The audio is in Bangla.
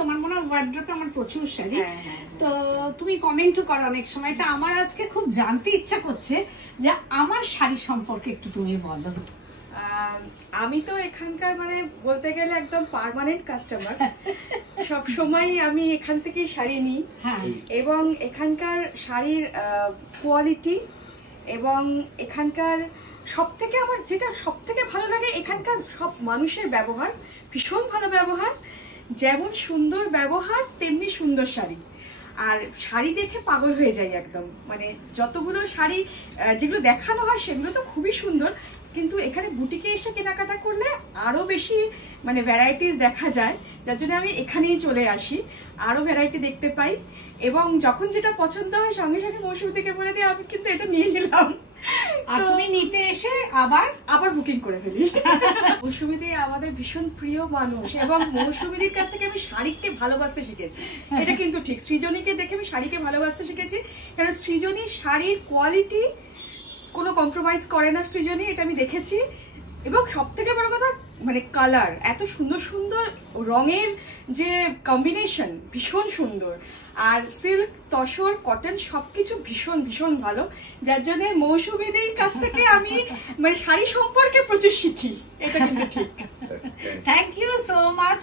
তোমার মনে হয় ওয়ার্ড্রপে আমার প্রচুর শাড়ি, তো তুমি কমেন্টও করো অনেক সময়। তা আমার আজকে খুব জানতে ইচ্ছা করছে যে আমার শাড়ি সম্পর্কে একটু তুমি বলো। আমি তো এখানকার মানে বলতে গেলে একদম পার্মানেন্ট কাস্টমার। সব সময় আমি এখান থেকেই শাড়ি নিই, এবং এখানকার শাড়ির কোয়ালিটি এবং এখানকার সবথেকে আমার যেটা সবথেকে ভালো লাগে, এখানকার সব মানুষের ব্যবহার ভীষণ ভালো ব্যবহার। যেমন সুন্দর ব্যবহার তেমনি সুন্দর শাড়ি, আর শাড়ি দেখে পাগল হয়ে যায় একদম। মানে যতগুলো শাড়ি যেগুলো দেখানো হয় সেগুলো তো খুবই সুন্দর, কিন্তু এখানে বুটিকে এসে কেনাকাটা করলে আরো বেশি মানে ভ্যারাইটিস দেখা যায়, যার জন্য আমি এখানেই চলে আসি, আরো ভ্যারাইটি দেখতে পাই। এবং যখন যেটা পছন্দ হয় সঙ্গে সঙ্গে মৌসুমী থেকে বলে দিই আমি কিন্তু এটা নিয়ে নিলাম, আর তুমি নিতে এসে আবার বুকিং করে ফেলি। মৌসুমীদি আমাদের ভীষণ প্রিয় মানুষ, এবং মৌসুমীদির কাছ থেকে আমি শাড়িকে ভালোবাসতে শিখেছি, এটা কিন্তু ঠিক। সৃজনীকে দেখে আমি শাড়িকে ভালোবাসতে শিখেছি, কারণ সৃজনী শাড়ির কোয়ালিটি কোনো কম্প্রোমাইজ করে না সৃজনী, এটা আমি দেখেছি। এবং সব থেকে বড় কথা মানে কালার, এত সুন্দর সুন্দর রঙের যে কম্বিনেশন ভীষণ সুন্দর, আর সিল্ক, তসর, কটন সবকিছু ভীষণ ভীষণ ভালো, যার জন্য মৌসুমীদের কাছ থেকে আমি মানে শাড়ি সম্পর্কে প্রচুর শিখি, এটা কিন্তু ঠিক। Thank you so much.